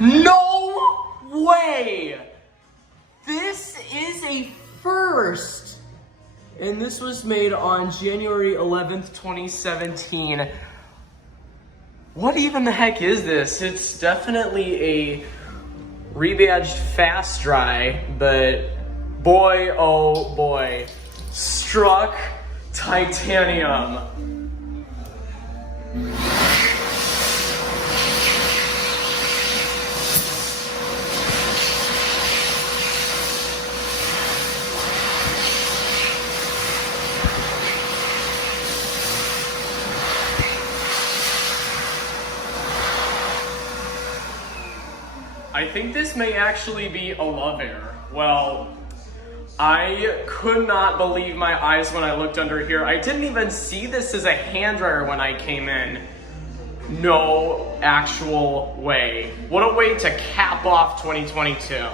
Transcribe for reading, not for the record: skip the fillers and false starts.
No way! This is a first! And this was made on January 11th, 2017. What even the heck is this? It's definitely a rebadged FastDry, but boy, oh boy. Struck titanium. I think this may actually be a Lovair. Well, I could not believe my eyes when I looked under here. I didn't even see this as a hand dryer when I came in. No actual way. What a way to cap off 2022.